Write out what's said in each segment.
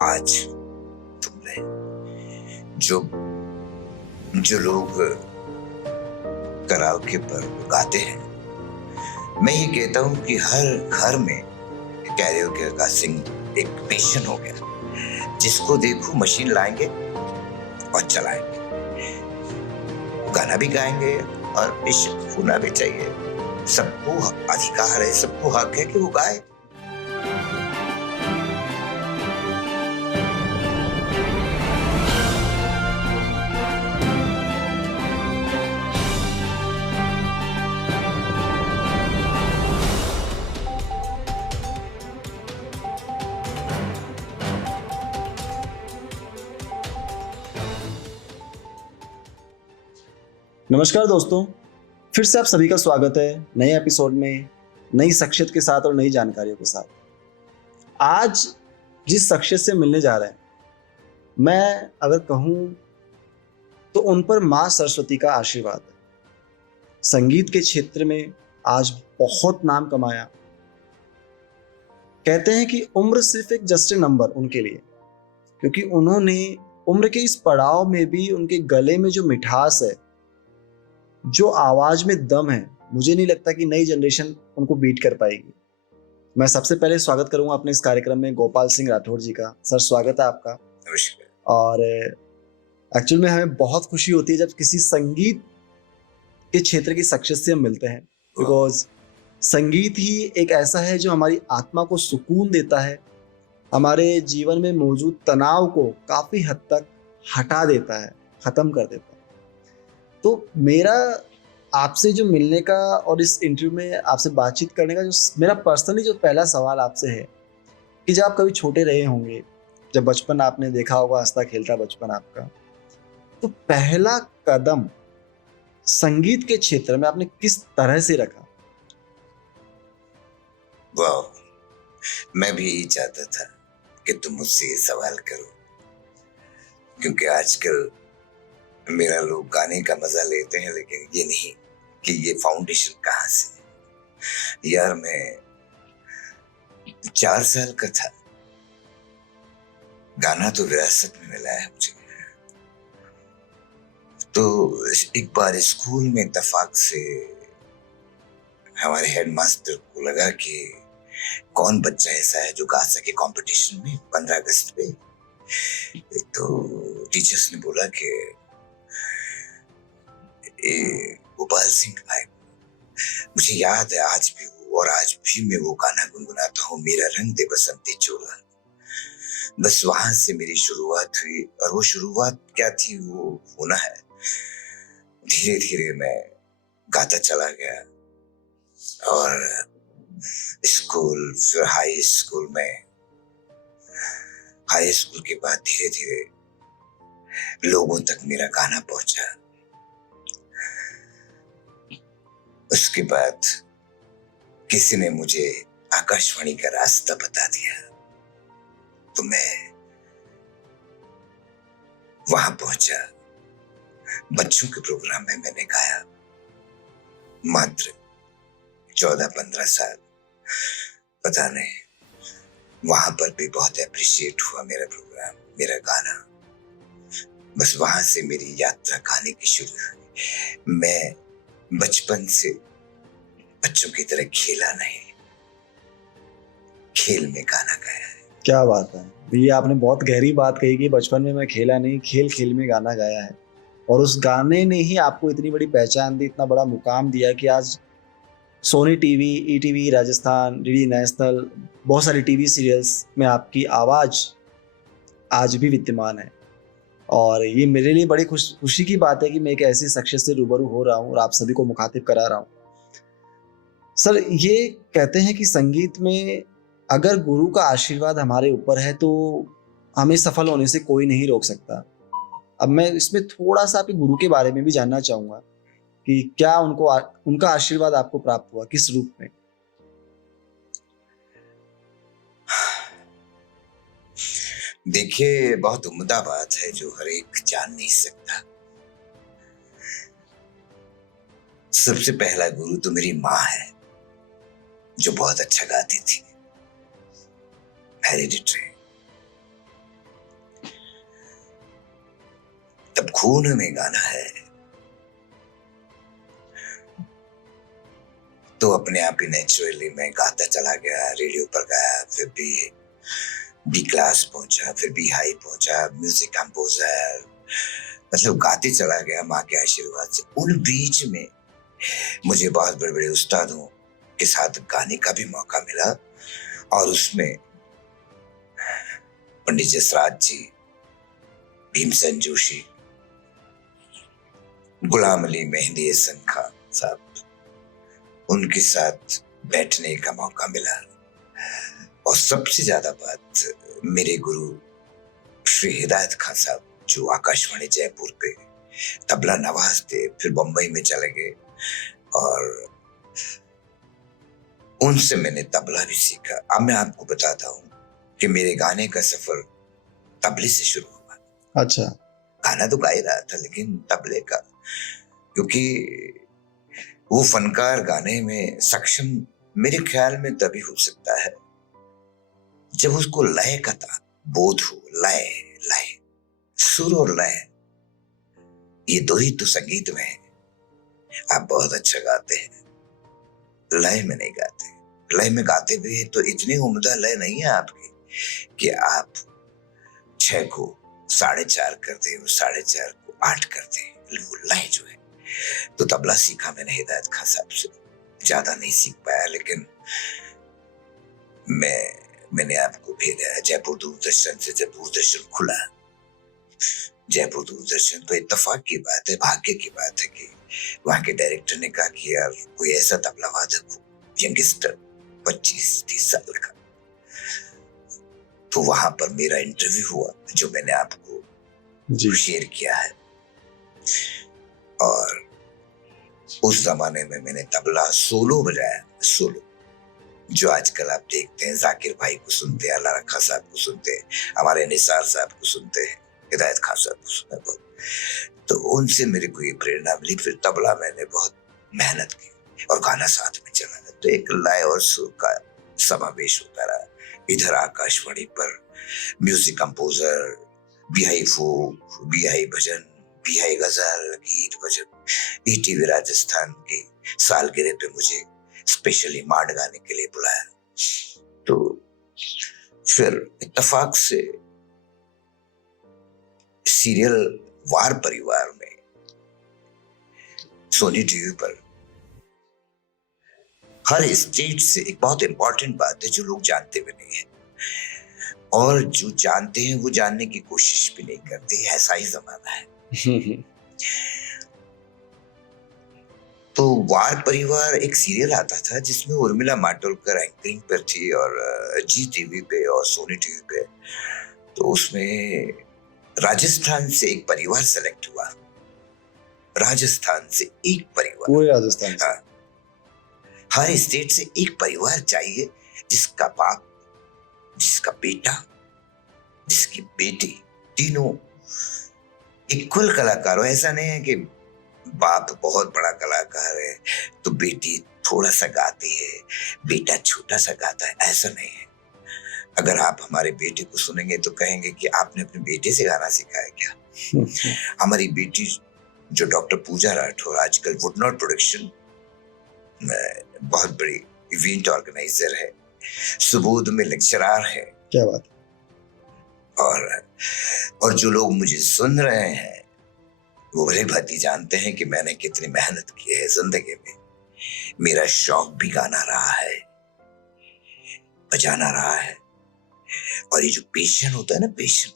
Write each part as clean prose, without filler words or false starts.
आज तुमने जो जो लोग कराओके पर गाते हैं, मैं ये कहता हूँ कि हर घर में कैरियोके का सिंग एक पैशन हो गया। जिसको देखो मशीन लाएंगे और चलाएंगे, गाना भी गाएंगे और बेशक होना भी चाहिए। सबको अधिकार है, सबको हक है कि वो गाए। नमस्कार दोस्तों, फिर से आप सभी का स्वागत है नए एपिसोड में, नई शख्सियत के साथ और नई जानकारियों के साथ। आज जिस शख्सियत से मिलने जा रहे हैं, मैं अगर कहूँ तो उन पर माँ सरस्वती का आशीर्वाद है। संगीत के क्षेत्र में आज बहुत नाम कमाया। कहते हैं कि उम्र सिर्फ एक जस्ट नंबर उनके लिए, क्योंकि उन्होंने उम्र के इस पड़ाव में भी उनके गले में जो मिठास है, जो आवाज में दम है, मुझे नहीं लगता कि नई जनरेशन उनको बीट कर पाएगी। मैं सबसे पहले स्वागत करूंगा अपने इस कार्यक्रम में गोपाल सिंह राठौर जी का। सर, स्वागत है आपका। और एक्चुअल में हमें बहुत खुशी होती है जब किसी संगीत के क्षेत्र की शख्सियत से हम मिलते हैं, बिकॉज संगीत ही एक ऐसा है जो हमारी आत्मा को सुकून देता है, हमारे जीवन में मौजूद तनाव को काफी हद तक हटा देता है, खत्म कर देता है। तो मेरा आपसे जो मिलने का और इस इंटरव्यू में आपसे बातचीत करने का जो मेरा पर्सनली जो पहला सवाल आपसे है कि जब आप कभी छोटे रहे होंगे, जब बचपन आपने देखा होगा, हंसता खेलता बचपन आपका, तो पहला कदम संगीत के क्षेत्र में आपने किस तरह से रखा? वाह, मैं भी यही चाहता था कि तुम मुझसे ये सवाल करो, क्योंकि आजकल मेरा लोग गाने का मजा लेते हैं, लेकिन ये नहीं कि ये फाउंडेशन कहाँ से। यार, मैं 4 साल का था, गाना तो विरासत में मिला है मुझे। तो एक बार स्कूल में इत्तेफाक से हमारे हेडमास्टर को लगा कि कौन बच्चा ऐसा है जो गा सके कंपटीशन में 15 अगस्त पे। तो टीचर्स ने बोला कि गोपाल सिंह आए। मुझे याद है आज भी वो, और आज भी मैं वो गाना गुनगुनाता हूँ, मेरा रंग दे बसंती चोला। बस वहां से मेरी शुरुआत हुई, और वो शुरुआत क्या थी वो होना है। धीरे धीरे मैं गाता चला गया, और स्कूल, फिर हाई स्कूल में, हाई स्कूल के बाद धीरे धीरे लोगों तक मेरा गाना पहुंचा। उसके बाद किसी ने मुझे आकाशवाणी का रास्ता बता दिया, तो मैं वहां पहुंचा। बच्चों के प्रोग्राम में मैंने गाया, मात्र 14-15 साल, पता नहीं, वहां पर भी बहुत अप्रिशिएट हुआ मेरा प्रोग्राम, मेरा गाना। बस वहां से मेरी यात्रा गाने की शुरू हुई। मैं बचपन से बच्चों की तरह खेला नहीं, खेल में गाना गाया है। क्या बात है, ये आपने बहुत गहरी बात कही कि बचपन में मैं खेला नहीं, खेल खेल में गाना गाया है। और उस गाने ने ही आपको इतनी बड़ी पहचान दी, इतना बड़ा मुकाम दिया कि आज Sony TV, ETV Rajasthan, DD national, बहुत सारी टीवी सीरियल्स में आपकी आवाज़ आज भी विद्यमान है। और ये मेरे लिए बड़ी खुशी की बात है कि मैं एक ऐसी शख्सियत से रूबरू हो रहा हूँ और आप सभी को मुखातिब करा रहा हूँ। सर, ये कहते हैं कि संगीत में अगर गुरु का आशीर्वाद हमारे ऊपर है तो हमें सफल होने से कोई नहीं रोक सकता। अब मैं इसमें थोड़ा सा आपके गुरु के बारे में भी जानना चाहूँगा कि क्या उनका आशीर्वाद आपको प्राप्त हुआ, किस रूप में? देखिए, बहुत उम्दा बात है जो हर एक जान नहीं सकता। सबसे पहला गुरु तो मेरी माँ है, जो बहुत अच्छा गाती थी, हेरिडिटरी। तब खून में गाना है। तो अपने आप ही नेचुरली मैं गाता चला गया, रेडियो पर गाया, फिर बी क्लास पहुंचा, फिर बी हाई पहुंचा, म्यूजिक कंपोजर, मतलब गाते चला गया माँ के आशीर्वाद से। उन बीच में मुझे बहुत बड़े बड़े उस्तादों के साथ गाने का भी मौका मिला, और उसमें पंडित जसराज जी, भीमसेन जोशी, गुलाम अली, मेहंदी हसन खान साहब, उनके साथ बैठने का मौका मिला। और सबसे ज्यादा बात, मेरे गुरु श्री हिदायत खान साहब, जो आकाशवाणी जयपुर पे तबला नवाज थे, फिर बंबई में चले गए, और उनसे मैंने तबला भी सीखा। अब मैं आपको बताता हूँ कि मेरे गाने का सफर तबले से शुरू हुआ। अच्छा। गाना तो गा ही रहा था, लेकिन तबले का, क्योंकि वो फनकार गाने में सक्षम मेरे ख्याल में तभी हो सकता है जब उसको लय का था बोध हो। लय, लय, सुर और लय, ये दो ही तो संगीत में है। आप बहुत अच्छा गाते हैं, लय में नहीं गाते। लय में गाते भी तो इतनी उम्दा लय नहीं है आपकी कि आप 6 को 4.5 कर दे, 4.5 को 8 कर दे। वो लय जो है, तो तबला सीखा मैंने हिदायत खान साहब से। ज्यादा नहीं सीख पाया, लेकिन मैंने आपको भेजा जयपुर दूरदर्शन से। जब दूरदर्शन खुला, जयपुर दूरदर्शन, तो इत्तेफाक की बात है, भाग्य की बात है कि वहां के डायरेक्टर ने कहा कि यार कोई ऐसा तबला वादक हो, यंगस्टर, 25-30 साल का। तो वहां पर मेरा इंटरव्यू हुआ, जो मैंने आपको शेयर किया है। और उस जमाने में मैंने तबला सोलो बजाया, सोलो, जो आजकल आप देखते हैं जाकिर भाई को सुनते हैं, अल्लाह रखा साहब को सुनते हैं, हमारे निसार साहब को सुनते हैं, हिदायत खान साहब को सुनते हैं बहुत। तो उनसे मेरे को ये प्रेरणा मिली। फिर तबला मैंने बहुत मेहनत की, और गाना साथ में चला गया, तो एक लय और सुर का समावेश होता रहा। इधर आकाशवाणी पर म्यूजिक कंपोजर, बिहाई फोक, बिहाई भजन, बिहाई गजल, गीत भजन। ईटीवी राजस्थान की सालगिरह पे मुझे स्पेशली मांड गाने के लिए बुलाया। तो फिर इत्तेफाक से सीरियल वार परिवार में सोनी टीवी पर, हर स्टेट से एक बहुत इंपॉर्टेंट बात है जो लोग जानते भी नहीं है, और जो जानते हैं वो जानने की कोशिश भी नहीं करते। ऐसा ही जमाना है। तो वार परिवार एक सीरियल आता था जिसमें उर्मिला मातोंडकर एंकरिंग पर थी, और जी टीवी पे और सोनी टीवी पे। तो उसमें राजस्थान से एक परिवार सेलेक्ट हुआ, राजस्थान से एक परिवार, पूरे राजस्थान से। हाँ, हर स्टेट से एक परिवार चाहिए जिसका बाप, जिसका बेटा, जिसकी बेटी, तीनों इक्वल कलाकार हो। ऐसा नहीं है कि बाप बहुत बड़ा कलाकार है तो बेटी थोड़ा सा गाती है, बेटा छोटा सा गाता है, ऐसा नहीं है। अगर आप हमारे बेटे को सुनेंगे तो कहेंगे कि आपने अपने बेटे से गाना सीखा है क्या। हमारी बेटी जो डॉक्टर पूजा राठौर, आजकल वुडनॉट प्रोडक्शन बहुत बड़ी इवेंट ऑर्गेनाइजर है, सुबोध में लेक्चरर है। क्या बात। और जो लोग मुझे सुन रहे हैं वो भली भांति जानते हैं कि मैंने कितनी मेहनत की है जिंदगी में। मेरा शौक भी गाना रहा है, बजाना रहा है, और ये जो पैशन होता है ना, पैशन,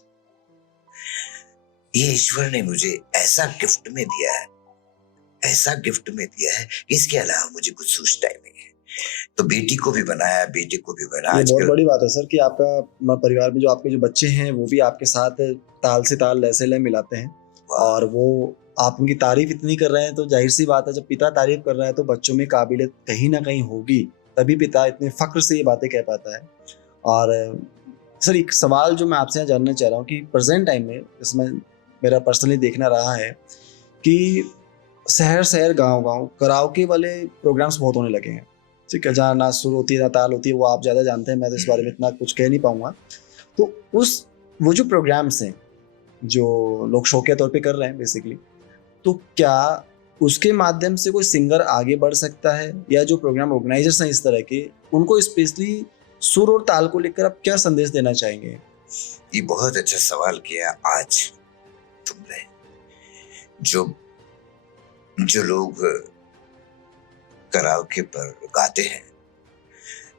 ये ईश्वर ने मुझे ऐसा गिफ्ट में दिया है, ऐसा गिफ्ट में दिया है कि इसके अलावा मुझे कुछ सोचता ही नहीं है। तो बेटी को भी बनाया, बेटे को भी बनाया। ये बहुत बड़ी बात है सर कि आपका परिवार में जो आपके जो बच्चे हैं वो भी आपके साथ ताल से ताल, लय से लय मिलाते हैं, और वो आप उनकी तारीफ इतनी कर रहे हैं तो जाहिर सी बात है जब पिता तारीफ कर रहा है तो बच्चों में काबिलियत कहीं ना कहीं होगी, तभी पिता इतने फख्र से ये बातें कह पाता है। और सर एक सवाल जो मैं आपसे यहाँ जानना चाह रहा हूँ कि प्रेजेंट टाइम में, इसमें मेरा पर्सनली देखना रहा है कि शहर शहर गांव गांव कराओके वाले प्रोग्राम्स बहुत होने लगे हैं, ठीक है, जहाँ ना सुर होती है ना ताल होती है, वो आप ज़्यादा जानते हैं, मैं तो इस बारे में इतना कुछ कह नहीं पाऊंगा। तो वो जो प्रोग्राम्स हैं जो लोग शौकिया तौर पे कर रहे हैं बेसिकली, तो क्या उसके माध्यम से कोई सिंगर आगे बढ़ सकता है, या जो प्रोग्राम ऑर्गेनाइजर्स हैं इस तरह के, उनको स्पेशली सुर और ताल को लेकर आप क्या संदेश देना चाहेंगे? ये बहुत अच्छा सवाल किया आज तुमने। जो जो लोग कराओके पर गाते हैं,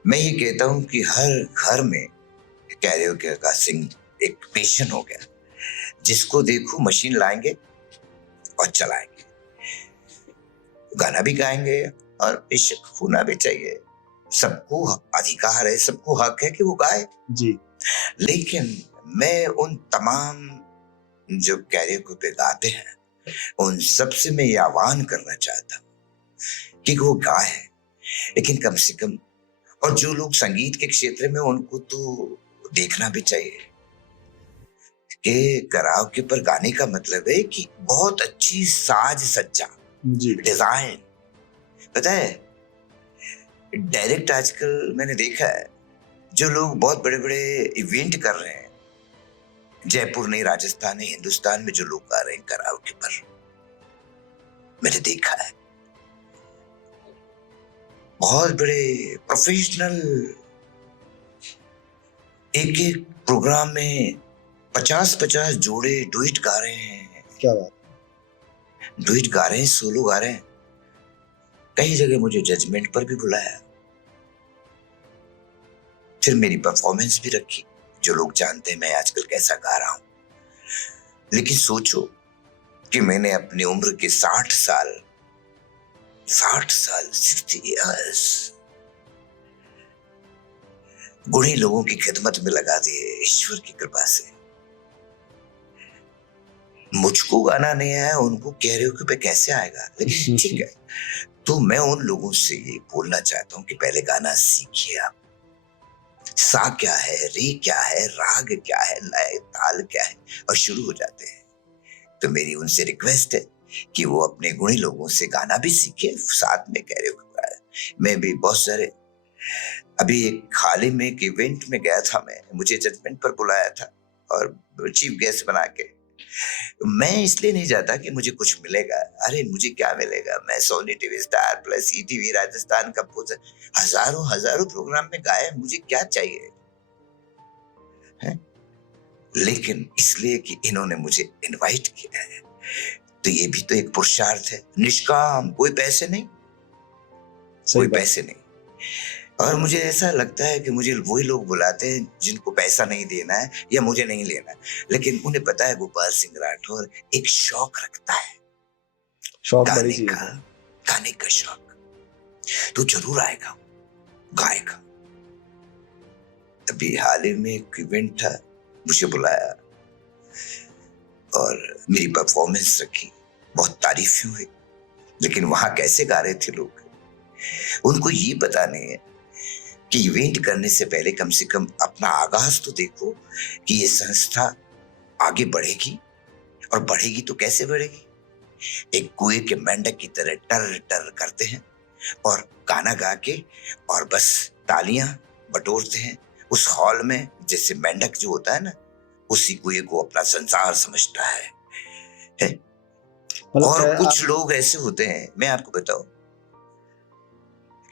मैं ये कहता हूं कि हर घर में कैरियोके का सिंग एक पैशन हो गया। जिसको देखो मशीन लाएंगे और चलाएंगे, गाना भी गाएंगे और बेशक होना भी चाहिए। सबको अधिकार है, सबको हक है कि वो गाए। जी। लेकिन मैं उन तमाम जो कैरियोके पे गाते हैं, उन सबसे मैं ये आह्वान करना चाहता हूँ कि वो गाए, लेकिन कम से कम, और जो लोग संगीत के क्षेत्र में, उनको तो देखना भी चाहिए कि कराओके पर गाने का मतलब है कि बहुत अच्छी साज सज्जा, जी। डिजाइन। पता है, डायरेक्ट आजकल मैंने देखा है जो लोग बहुत बड़े बड़े इवेंट कर रहे हैं, जयपुर नहीं, राजस्थान नहीं, हिंदुस्तान में जो लोग गा रहे हैं कराओके पर, मैंने देखा है बहुत बड़े प्रोफेशनल एक एक प्रोग्राम में 50-50 जोड़े डुइट गा रहे हैं। क्या बात। डुइट गा रहे हैं, सोलो गा रहे हैं। कई जगह मुझे जजमेंट पर भी बुलाया, फिर मेरी परफॉर्मेंस भी रखी। जो लोग जानते हैं मैं आजकल कैसा गा रहा हूं, लेकिन सोचो कि मैंने अपनी उम्र के 60 साल 60 इयर्स गुणी लोगों की खिदमत में लगा दिए ईश्वर की कृपा से। मुझको गाना नहीं आया, उनको कैरियोके पे कैसे आएगा? लेकिन ठीक है, तो मैं उन लोगों से ये बोलना चाहता हूं कि पहले गाना सीखिए आप। सा क्या है, रे क्या है, राग क्या है, लय ताल क्या है, और शुरू हो जाते हैं। तो मेरी उनसे रिक्वेस्ट है कि वो अपने गुणी लोगों से गाना भी सीखे, साथ में कैरियोके गाए। मैं भी बहुत सारे, अभी एक हाल ही में एक इवेंट में गया था, मैं, मुझे जजमेंट पर बुलाया था और चीफ गेस्ट बना के। मैं इसलिए नहीं जाता कि मुझे कुछ मिलेगा, अरे मुझे क्या मिलेगा? मैं Sony TV star plus ETV Rajasthan composer, हजारों हजारों प्रोग्राम में गाए, मुझे क्या चाहिए है? लेकिन इसलिए कि इन्होंने मुझे इनवाइट किया है, तो ये भी तो एक पुरुषार्थ है, निष्काम, कोई पैसे नहीं, कोई पैसे नहीं। और मुझे ऐसा लगता है कि मुझे वही लोग बुलाते हैं जिनको पैसा नहीं देना है या मुझे नहीं लेना है, लेकिन उन्हें पता है गोपाल सिंह राठौर एक शौक रखता है, शौक बड़ी गाने चीज का, है। गाने का शौक, तो जरूर आएगा, गाएगा। अभी हाल ही में एक इवेंट था, मुझे बुलाया और मेरी परफॉर्मेंस रखी, बहुत तारीफ हुई, लेकिन वहां कैसे गा रहे थे लोग, उनको ये पता नहीं है कि इवेंट करने से पहले कम से कम अपना आगाज तो देखो कि ये संस्था आगे बढ़ेगी, और बढ़ेगी तो कैसे बढ़ेगी? एक कुएं के मेंढक की तरह टर टर करते हैं और गाना गा के और बस तालियां बटोरते हैं उस हॉल में, जैसे मेंढक जो होता है ना, उसी कुएं को अपना संसार समझता है? और कुछ लोग ऐसे होते हैं, मैं आपको बताऊं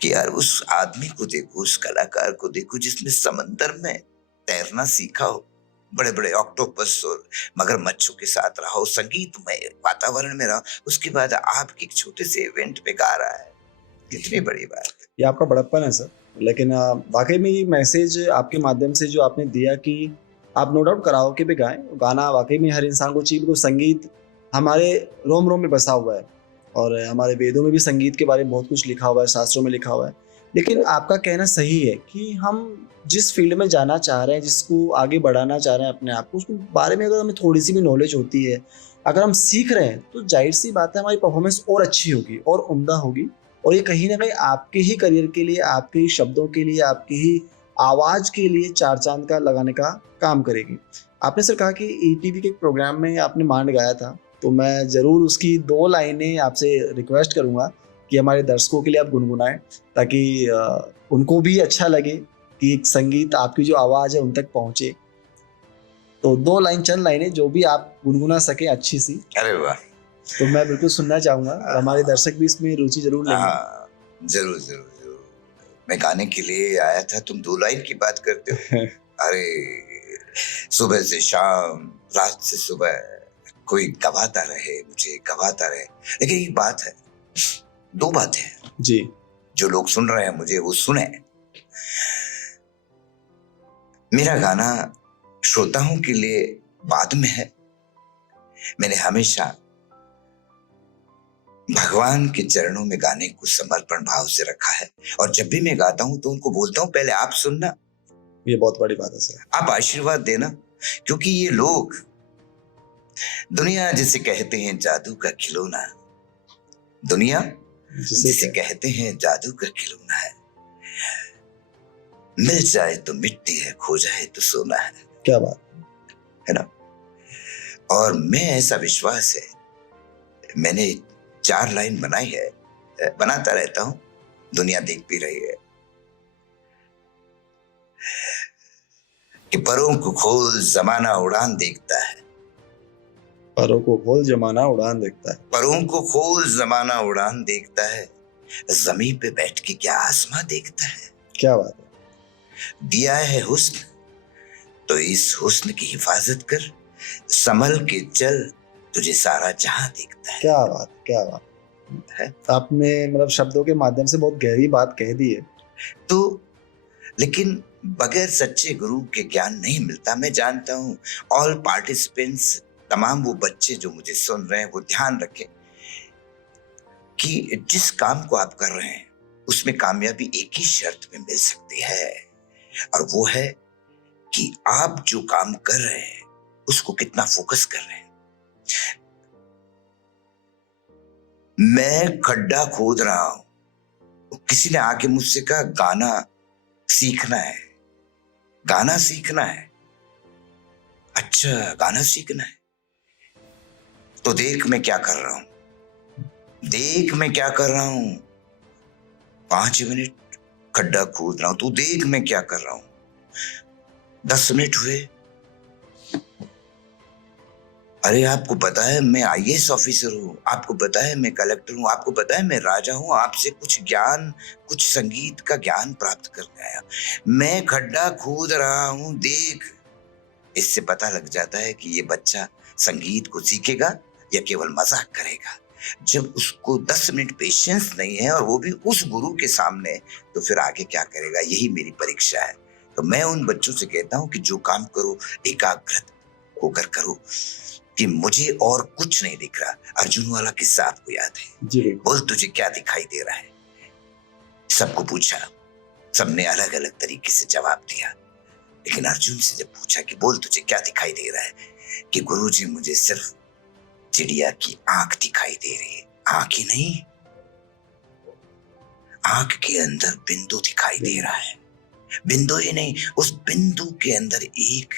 कि यार उस आदमी को देखो, उस कलाकार को देखो जिसने समंदर में तैरना सीखा हो, बड़े बड़े ऑक्टोपस और मगरमच्छों के साथ रहा हो, संगीतमय वातावरण में रहा, उसके बाद आपके एक छोटे से इवेंट पे गा रहा है, कितनी बड़ी बात है। ये आपका बड़प्पन है सर। लेकिन वाकई में ये मैसेज आपके माध्यम से जो आपने दिया कि आप नो डाउट कराओके पे गाएं, गाना वाकई में हर इंसान को चाहिए, बिकॉज संगीत हमारे रोम रोम में बसा हुआ है, और हमारे वेदों में भी संगीत के बारे में बहुत कुछ लिखा हुआ है, शास्त्रों में लिखा हुआ है। लेकिन आपका कहना सही है कि हम जिस फील्ड में जाना चाह रहे हैं, जिसको आगे बढ़ाना चाह रहे हैं अपने आप को, उसके बारे में अगर हमें थोड़ी सी भी नॉलेज होती है, अगर हम सीख रहे हैं, तो जाहिर सी बात है हमारी परफॉर्मेंस और अच्छी होगी और उम्दा होगी, और ये कहीं ना कहीं आपके ही करियर के लिए, आपके ही शब्दों के लिए, आपकी ही आवाज़ के लिए चार चांद का लगाने का काम करेगी। आपने सर कहा कि ईटीवी के एक प्रोग्राम में आपने मांड गाया था, तो मैं ज़रूर उसकी 2 लाइनें आपसे रिक्वेस्ट करूँगा कि हमारे दर्शकों के लिए आप गुनगुनाएं, ताकि उनको भी अच्छा लगे कि संगीत, आपकी जो आवाज़ है उन तक पहुँचे। तो 2 लाइन, चंद लाइनें जो भी आप गुनगुना सके अच्छी सी, अरे वाह। तो मैं बिल्कुल सुनना चाहूंगा और हमारे दर्शक भी इसमें रुचि जरूर लेंगे। हाँ, जरूर जरूर जरूर। मैं गाने के लिए आया था, तुम 2 लाइन की बात करते हो। अरे, सुबह से शाम, रात से सुबह, कोई गवाता रहे, मुझे गवाता रहे। लेकिन एक बात है, 2 बातें हैं। जी। जो लोग सुन रहे हैं मुझे, वो सुने। मेरा गाना श्रोताओं के लिए बाद में है। मैंने हमेशा भगवान के चरणों में गाने को समर्पण भाव से रखा है, और जब भी मैं गाता हूं तो उनको बोलता हूं, पहले आप सुनना, ये बहुत बड़ी बात है सर। आप आशीर्वाद देना। क्योंकि ये लोग, दुनिया जिसे कहते हैं जादू का खिलौना, दुनिया जिसे कहते हैं जादू का खिलौना है, मिल जाए तो मिट्टी है, खो जाए तो सोना है। क्या बात है ना। और मैं, ऐसा विश्वास है, मैंने 4 लाइन बनाई है, बनाता रहता हूं, दुनिया देख भी रही है कि परों को खोल जमाना उड़ान देखता है। परों को खोल जमाना उड़ान देखता है। परों को खोल जमाना उड़ान देखता है, जमीन पे बैठ के क्या आसमां देखता है। क्या बात है। दिया है हुस्न तो इस हुस्न की हिफाजत कर, संभल के चल, तुझे सारा जहां देखता है। क्या बात, क्या बात है। आपने मतलब शब्दों के माध्यम से बहुत गहरी बात कह दी है। तो लेकिन बगैर सच्चे गुरु के ज्ञान नहीं मिलता। मैं जानता हूं ऑल पार्टिसिपेंट्स, तमाम वो बच्चे जो मुझे सुन रहे हैं, वो ध्यान रखें कि जिस काम को आप कर रहे हैं उसमें कामयाबी एक ही शर्त में मिल सकती है, और वो है कि आप जो काम कर रहे हैं उसको कितना फोकस कर रहे हैं। मैं खड्डा खोद रहा हूं, किसी ने आके मुझसे कहा गाना सीखना है, गाना सीखना है। अच्छा, गाना सीखना है, तो देख मैं क्या कर रहा हूं, देख मैं क्या कर रहा हूं। 5 मिनट खड्डा खोद रहा हूं, तू देख मैं क्या कर रहा हूं। 10 मिनट हुए, अरे आपको पता है मैं आईएएस ऑफिसर हूं, आपको पता है मैं कलेक्टर हूं, आपको पता है मैं राजा हूं, आपसे कुछ ज्ञान, कुछ संगीत का ज्ञान प्राप्त करने आया। मैं खड्डा खोद रहा हूं, देख। इससे पता लग जाता है कि ये बच्चा संगीत को सीखेगा या केवल मजाक करेगा। जब उसको 10 मिनट पेशेंस नहीं है, और वो भी उस गुरु के सामने, तो फिर आगे क्या करेगा। यही मेरी परीक्षा है। तो मैं उन बच्चों से कहता हूं कि जो काम करो एकाग्रत होकर करो, कि मुझे और कुछ नहीं दिख रहा। अर्जुन वाला किस्सा आपको याद है जी। बोल तुझे क्या दिखाई दे रहा है। सबको पूछा, सबने अलग अलग तरीके से जवाब दिया, लेकिन अर्जुन से जब पूछा कि बोल तुझे क्या दिखाई दे रहा है, कि गुरुजी मुझे सिर्फ चिड़िया की आंख दिखाई दे रही है। आंख ही नहीं, आंख के अंदर बिंदु दिखाई दे रहा है। बिंदु ही नहीं, उस बिंदु के अंदर एक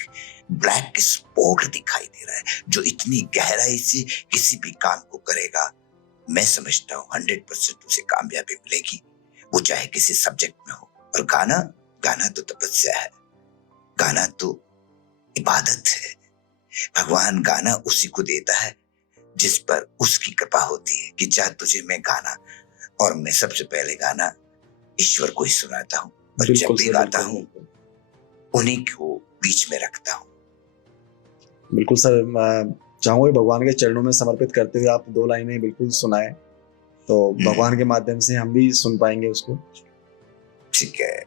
ब्लैक स्पॉट दिखाई दे रहा है, जो इतनी गहराई से किसी भी काम को करेगा। मैं समझता हूँ 100% उसे कामयाबी मिलेगी, वो चाहे किसी सब्जेक्ट में हो। और गाना, गाना तो तपस्या है, गाना तो इबादत है। भगवान गाना उसी को देता है जिस पर उसकी कृपा होती है कि जा तुझे मैं गाना। और मैं सबसे पहले गाना ईश्वर को ही सुनाता हूँ, और जब भी गाता हूँ उन्हीं को बीच में रखता हूँ। बिल्कुल सर, मैं चाहूंगा भगवान के चरणों में समर्पित करते हुए आप 2 लाइनें बिल्कुल सुनाए, तो भगवान के माध्यम से हम भी सुन पाएंगे उसको। ठीक है,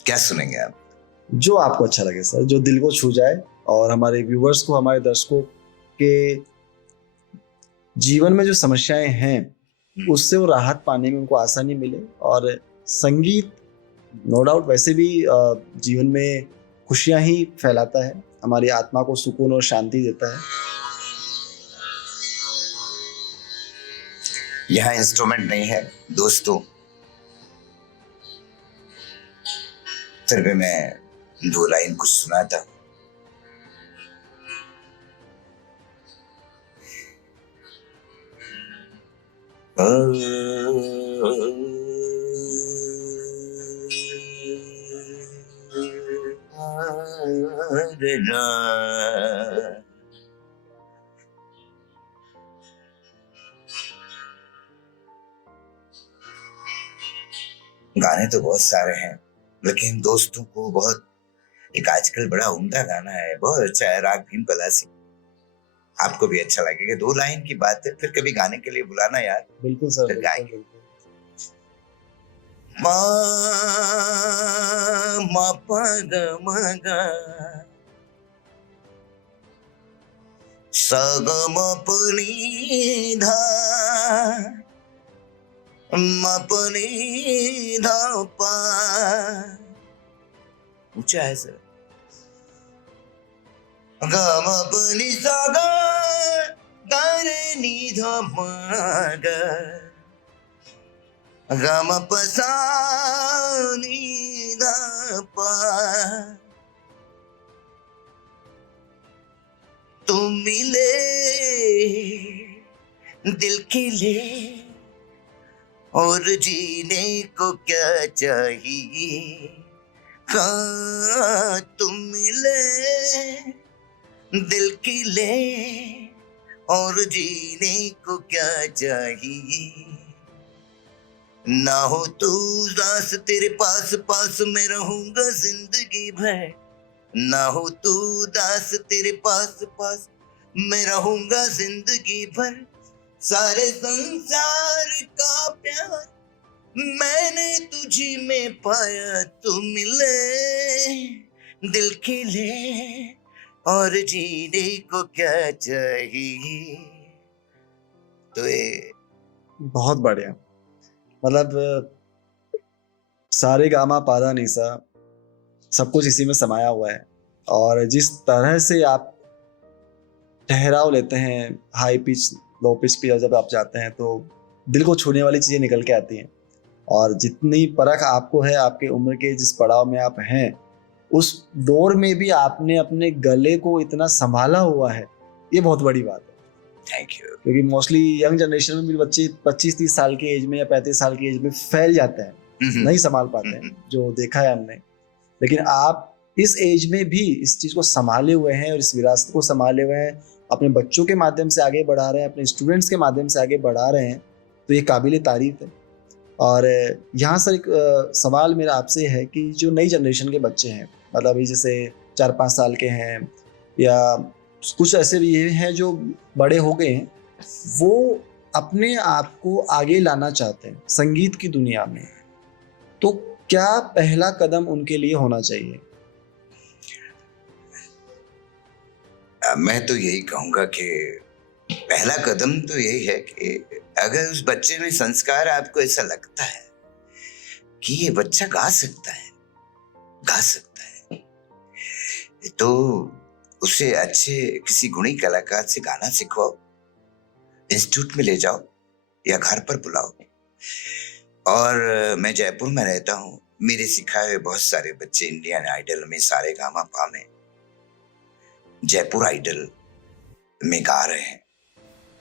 क्या सुनेंगे आप? जो आपको अच्छा लगे सर, जो दिल को छू जाए और हमारे व्यूवर्स को, हमारे दर्शकों के जीवन में जो समस्याएं हैं उससे वो राहत पाने में उनको आसानी मिले। और संगीत नो डाउट वैसे भी जीवन में खुशियां ही फैलाता है, हमारी आत्मा को सुकून और शांति देता है। यहाँ इंस्ट्रूमेंट नहीं है दोस्तों, फिर भी मैं 2 लाइन कुछ सुनाता हूँ। गाने तो बहुत सारे हैं, लेकिन दोस्तों को बहुत एक आजकल बड़ा उम्दा गाना है, बहुत अच्छा है, राग भीम पलासी। आपको भी अच्छा लगेगा। 2 लाइन की बात है, फिर कभी गाने के लिए बुलाना यार, बिल्कुल सर, फिर बिल्कुल गाएंगे। बिल्कुल। मा मा पा ग मा गा सा ग म प नी धा म प नी धा पा। ऊंचा है सर। ग म प नि सा ग ग रे नि ध म ग ग म प सा नि ध प। तुम मिले दिल खिले और जीने को क्या चाहिए। हाँ तुम मिले दिल खिले और जीने को क्या चाहिए। ना हो तू उदास तेरे पास पास मैं रहूंगा जिंदगी भर। ना हो तू उदास तेरे पास पास मैं रहूंगा जिंदगी भर। सारे संसार का प्यार मैंने तुझी में पाया। तू मिले दिल खिले और जीने को क्या चाहिए। तो ये बहुत बढ़िया। मतलब सारे गामा पादा निसा सब कुछ इसी में समाया हुआ है। और जिस तरह से आप ठहराव लेते हैं, हाई पिच लो पिच पे जब आप जाते हैं तो दिल को छूने वाली चीजें निकल के आती हैं। और जितनी परख आपको है आपके उम्र के जिस पड़ाव में आप हैं, उस दौर में भी आपने अपने गले को इतना संभाला हुआ है, ये बहुत बड़ी बात है। Thank you. क्योंकि मोस्टली यंग जनरेशन में भी बच्चे 25-30 साल की एज में या 35 साल की एज में फैल जाते हैं, नहीं संभाल पाते हैं, जो देखा है हमने। लेकिन आप इस एज में भी इस चीज को संभाले हुए हैं और इस विरासत को संभाले हुए हैं, अपने बच्चों के माध्यम से आगे बढ़ा रहे हैं, अपने स्टूडेंट्स के माध्यम से आगे बढ़ा रहे हैं, तो ये काबिल तारीफ है। और यहाँ सर एक सवाल मेरा आपसे है कि जो नई जनरेशन के बच्चे हैं, मतलब अभी जैसे 4-5 साल के हैं या कुछ ऐसे भी हैं जो बड़े हो गए हैं, वो अपने आप को आगे लाना चाहते हैं संगीत की दुनिया में, तो क्या पहला कदम उनके लिए होना चाहिए? मैं तो यही कहूंगा कि पहला कदम तो यही है कि अगर उस बच्चे में संस्कार, आपको ऐसा लगता है कि ये बच्चा गा सकता है, तो उसे अच्छे किसी गुणी कलाकार से गाना सिखवाओ, इंस्टीट्यूट में ले जाओ या घर पर बुलाओ। और मैं जयपुर में रहता हूँ, मेरे सिखाए हुए बहुत सारे बच्चे इंडियन आइडल में, सारे गामा पा में, जयपुर आइडल में गा रहे हैं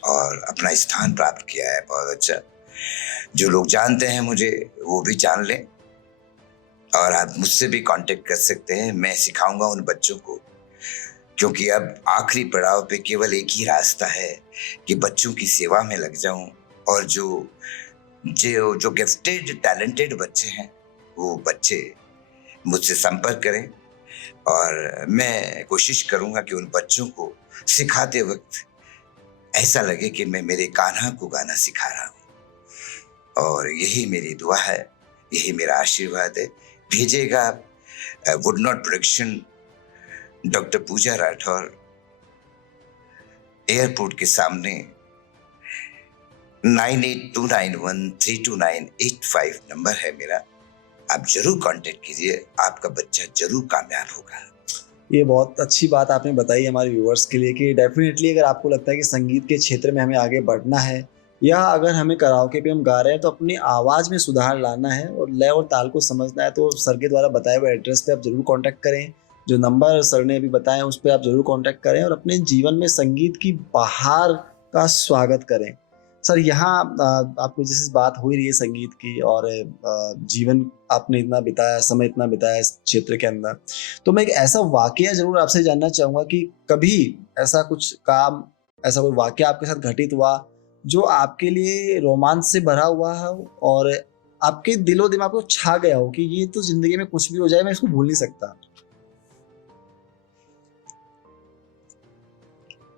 और अपना स्थान प्राप्त किया है। बहुत अच्छा। जो लोग जानते हैं मुझे वो भी जान लें, और आप मुझसे भी कांटेक्ट कर सकते हैं। मैं सिखाऊंगा उन बच्चों को, क्योंकि अब आखिरी पड़ाव पे केवल एक ही रास्ता है कि बच्चों की सेवा में लग जाऊं। और जो जो गिफ्टेड टैलेंटेड बच्चे हैं, वो बच्चे मुझसे संपर्क करें, और मैं कोशिश करूंगा कि उन बच्चों को सिखाते वक्त ऐसा लगे कि मैं मेरे कान्हा को गाना सिखा रहा हूँ। और यही मेरी दुआ है, यही मेरा आशीर्वाद है। भेजिएगा आप wood not production, doctor Pooja Rathore, airport के सामने, 9829132985 नंबर है मेरा। आप जरूर कांटेक्ट कीजिए, आपका बच्चा जरूर कामयाब होगा। ये बहुत अच्छी बात आपने बताई हमारे व्यूअर्स के लिए कि डेफिनेटली अगर आपको लगता है कि संगीत के क्षेत्र में हमें आगे बढ़ना है, या अगर हमें कराओके पे हम गा रहे हैं तो अपनी आवाज़ में सुधार लाना है और लय और ताल को समझना है, तो सर के द्वारा बताए हुए एड्रेस पे आप जरूर कांटेक्ट करें। जो नंबर सर ने अभी बताया उस पर आप जरूर कांटेक्ट करें और अपने जीवन में संगीत की बहार का स्वागत करें। सर यहाँ आपको जैसे बात हो रही है संगीत की, और जीवन आपने इतना बिताया, समय इतना बिताया इस क्षेत्र के अंदर, तो मैं एक ऐसा वाकया जरूर आपसे जानना चाहूँगा कि कभी ऐसा कुछ काम, ऐसा कोई वाकया आपके साथ घटित हुआ जो आपके लिए रोमांच से भरा हुआ है और आपके दिलो दिमाग को छा गया हो कि ये तो जिंदगी में कुछ भी हो जाए मैं इसको भूल नहीं सकता?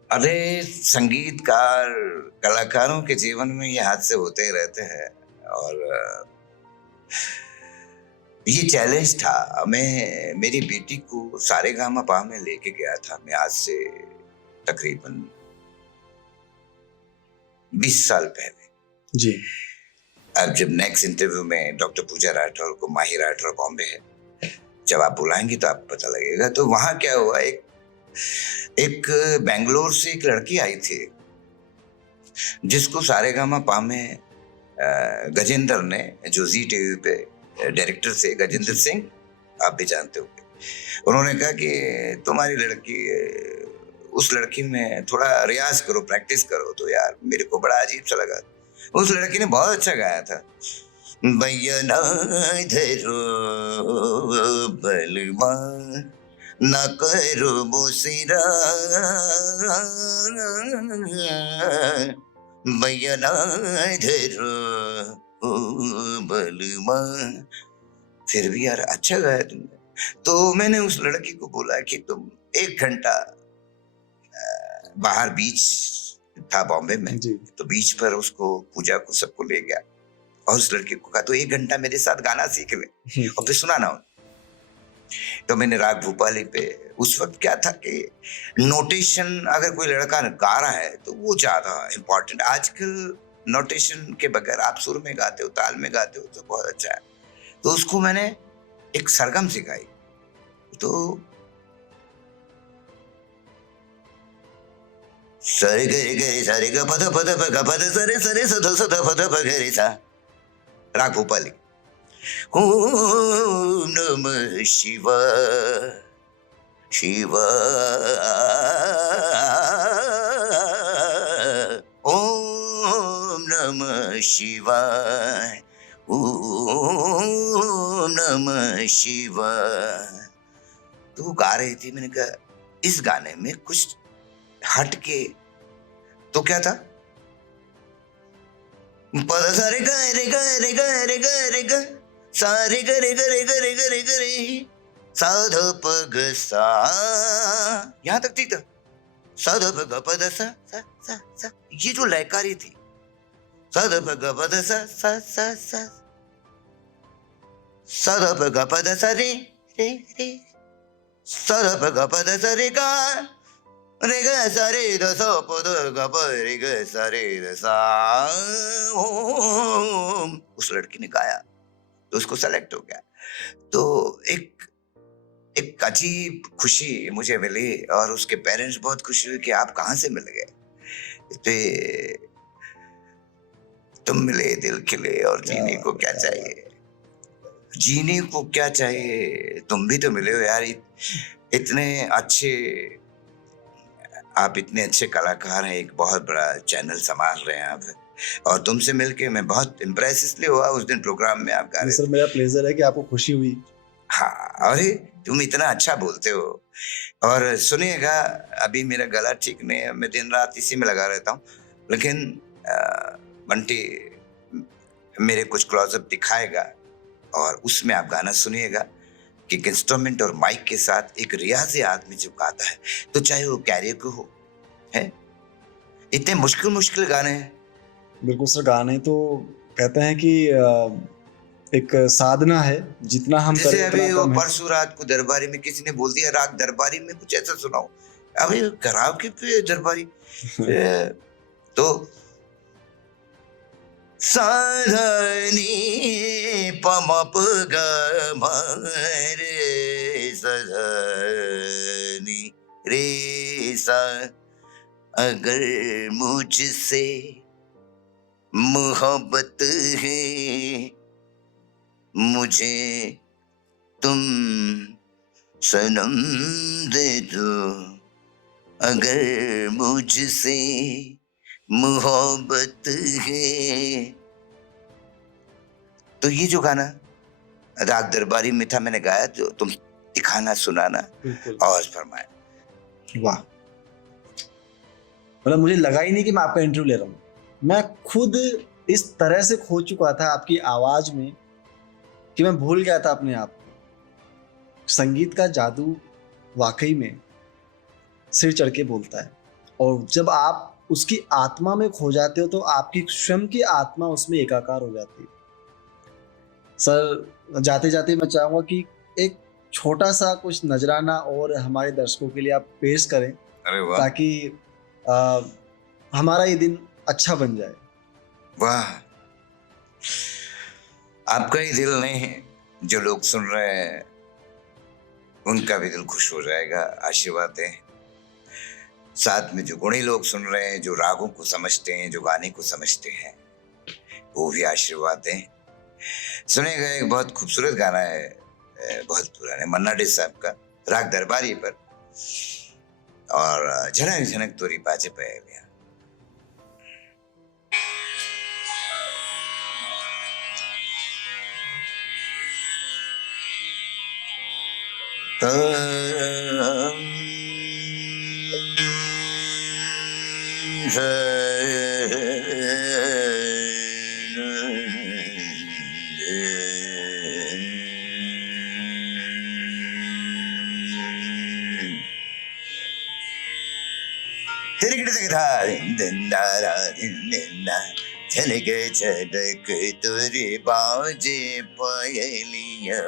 अरे संगीतकार, कलाकारों के जीवन में ये हादसे होते ही रहते हैं। और ये चैलेंज था। मैं मेरी बेटी को सारेगामापा में लेके गया था। मैं आज से तकरीबन 20 साल पहले। जी। अब जब नेक्स्ट इंटरव्यू में डॉक्टर पूजा राठौर को, माही राठौर बॉम्बे है, जब आप बुलाएंगे तो आपको पता लगेगा। तो वहां क्या हुआ, एक बेंगलोर से एक लड़की आई थी जिसको सारेगामापा में गजेंद्र ने, जो जी टीवी पे डायरेक्टर थे गजेंद्र सिंह, आप भी जानते होंगे, उन्होंने कहा कि तुम्हारी लड़की, उस लड़की में थोड़ा रियाज करो, प्रैक्टिस करो। तो यार मेरे को बड़ा अजीब सा लगा। उस लड़की ने बहुत अच्छा गाया था। भैया ना धरो बलवा ना करो मुसिरा, भैया ना धरो बलवा। फिर भी यार अच्छा गाया तुमने। तो मैंने उस लड़की को बोला कि तुम 1 घंटा, बाहर बीच था बॉम्बे में, तो बीच पर उसको, पूजा को, सबको ले गया और उस लड़की को कहा तो 1 घंटा मेरे साथ गाना सीख ले और फिर सुनाना। तो मैंने राग भूपाली पे, उस वक्त क्या था कि नोटेशन, अगर कोई लड़का गा रहा है तो वो ज्यादा इम्पोर्टेंट। आजकल नोटेशन के बगैर आप सुर में गाते हो, ताल में गाते हो तो बहुत अच्छा है। तो उसको मैंने एक सरगम सिखाई। तो सरे गरे गरे सारे ग पद पद प ग पद सरे सरे सद सद पद प गरे सा, राग भूपाली। ओम नमः शिवाय शिवाय, ओम नमः शिवाय, ओम नमः शिवाय। तो गा रही थी। मैंने कहा इस गाने में कुछ हट के, तो क्या था, पद सारे गरे गरे गरे गरे ग सारे गरे गरे गरे गरे गरे साध पग सा, यहां तक ठीक था। साध पग पद सा सा सा सा, ये जो लयकारी थी, साध पग पद सा सा सा सा, साध पग पद सा रे रे रे, साध पग पद सा रे गा रे ग सा रे द सा प द ग प रे ग सा रे द सा। उस लड़की ने गाया तो उसको सेलेक्ट हो गया। तो एक अजीब खुशी मुझे मिली और उसके पेरेंट्स बहुत खुश हुए कि आप कहाँ से मिल गए। तो तुम मिले दिल खिले और जीने को क्या चाहिए, जीने को क्या चाहिए, तुम भी तो मिले हो यार। इतने अच्छे, आप इतने अच्छे कलाकार हैं, एक बहुत बड़ा चैनल संभाल रहे हैं आप, और तुमसे मिलके मैं बहुत इम्प्रेस इसलिए हुआ उस दिन प्रोग्राम में आप गा रहे थे। सर मेरा प्लेजर है कि आपको खुशी हुई। हाँ, अरे तुम इतना अच्छा बोलते हो। और सुनिएगा, अभी मेरा गला ठीक नहीं है, मैं दिन रात इसी में लगा रहता हूँ, लेकिन बंटी मेरे कुछ क्लोजअप दिखाएगा और उसमें आप गाना सुनिएगा कि इंस्ट्रूमेंट और माइक के साथ एक रियाजी आदमी जो गाता है, तो चाहे वो कैरियर हो, है इतने मुश्किल मुश्किल गाने हैं। बिल्कुल सर, गाने तो कहते हैं कि एक साधना है, जितना हम करें जैसे अभी वो उतना कम है। परसों रात को दरबारी में किसी ने बोल दिया राग दरबारी में कुछ ऐसा सुनाओ, अभी कराओके पे दरबारी तो साधनी पमप ग रे सधनी रे सा, अगर मुझसे मोहब्बत है मुझे तुम सनम दे दो, अगर मुझसे मोहब्बत है। तो ये जो गाना राग दरबारी में था, मैंने गाया, तो तुम दिखाना, सुनाना और फरमाया। वाह, मतलब मुझे लगा ही नहीं कि मैं आपका इंटरव्यू ले रहा हूँ। मैं खुद इस तरह से खो चुका था आपकी आवाज में कि मैं भूल गया था अपने आप को। संगीत का जादू वाकई में सिर चढ़ के बोलता है, और जब आप उसकी आत्मा में खो जाते हो तो आपकी स्वयं की आत्मा उसमें एकाकार हो जाती है। सर, जाते जाते मैं चाहूंगा कि एक छोटा सा कुछ नजराना और हमारे दर्शकों के लिए आप पेश करें, अरे वाह, ताकि हमारा ये दिन अच्छा बन जाए। वाह, आपका ही दिल नहीं, जो लोग सुन रहे हैं उनका भी दिल खुश हो जाएगा। आशीर्वाद दें। साथ में जो गुणी लोग सुन रहे हैं, जो रागों को समझते हैं, जो गाने को समझते हैं, वो भी आशीर्वाद दें। सुनेगा, एक बहुत खूबसूरत गाना है, बहुत पुराने, मन्ना डे साहब का, राग दरबारी पर, और झनक झनक तोरी बाजे पहेलियां। झनक झनक तुरी बाजे पायलिया,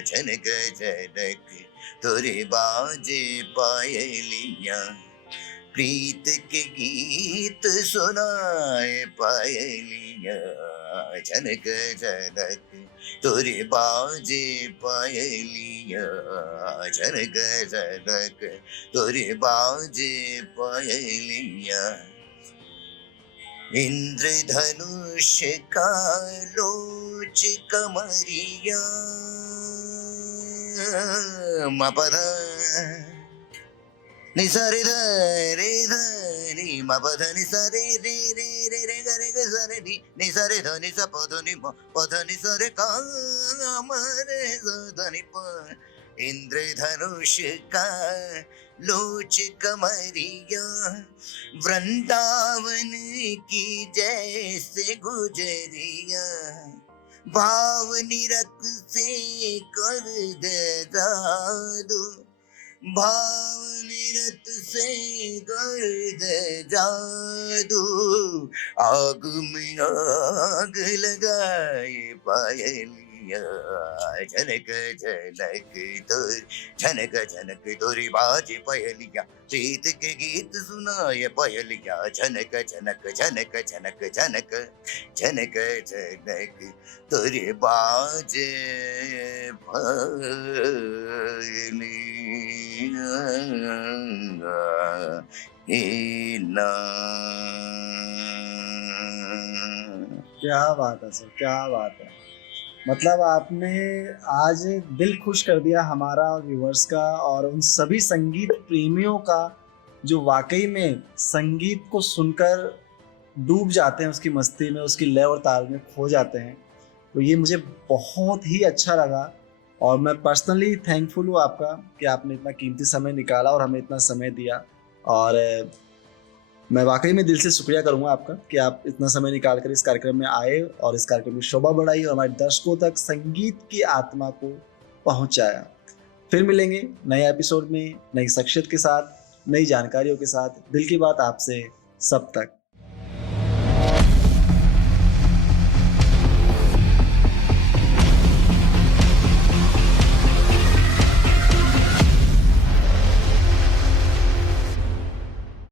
झनक झनक तुरी बाजे पायलिया, प्रीत के गीत सुनाए पायलिया, झनक झनक तुरी बाजे पायलिया, झनक झनक तुरी बाजे पायलिया। इंद्रधनुष का लोच कमरिया, मपदा निसारे रे धनी मपद निसारे रे रे रे रे गरे ग सरे नी निसारे धनी स पद निसारे काम रे धनी प। इंद्रधनुष का लोच कमरिया, वृंदावन की जैसे गुजरिया, भाव निरत से कर दे जादू, भाव निरत से कर दे जादू, आग में आग लगाए पायलिया, झनक झनक तोरी, झनक झनक तोरी बाजे पायलिया, प्रीत के गीत सुनाए पायलिया, झनक झनक झनक झनक झनक झनक झनक तोरी बाजे पायलिया। क्या बात है सर, क्या बात है। मतलब आपने आज दिल खुश कर दिया हमारा और व्यूवर्स का, और उन सभी संगीत प्रेमियों का जो वाकई में संगीत को सुनकर डूब जाते हैं उसकी मस्ती में, उसकी लय और ताल में खो जाते हैं। तो ये मुझे बहुत ही अच्छा लगा, और मैं पर्सनली थैंकफुल हूँ आपका कि आपने इतना कीमती समय निकाला और हमें इतना समय दिया। और मैं वाकई में दिल से शुक्रिया करूंगा आपका कि आप इतना समय निकाल कर इस कार्यक्रम में आए और इस कार्यक्रम की शोभा बढ़ाई और हमारे दर्शकों तक संगीत की आत्मा को पहुंचाया। फिर मिलेंगे नए एपिसोड में, नई शख्सियत के साथ, नई जानकारियों के साथ। दिल की बात आपसे सब तक।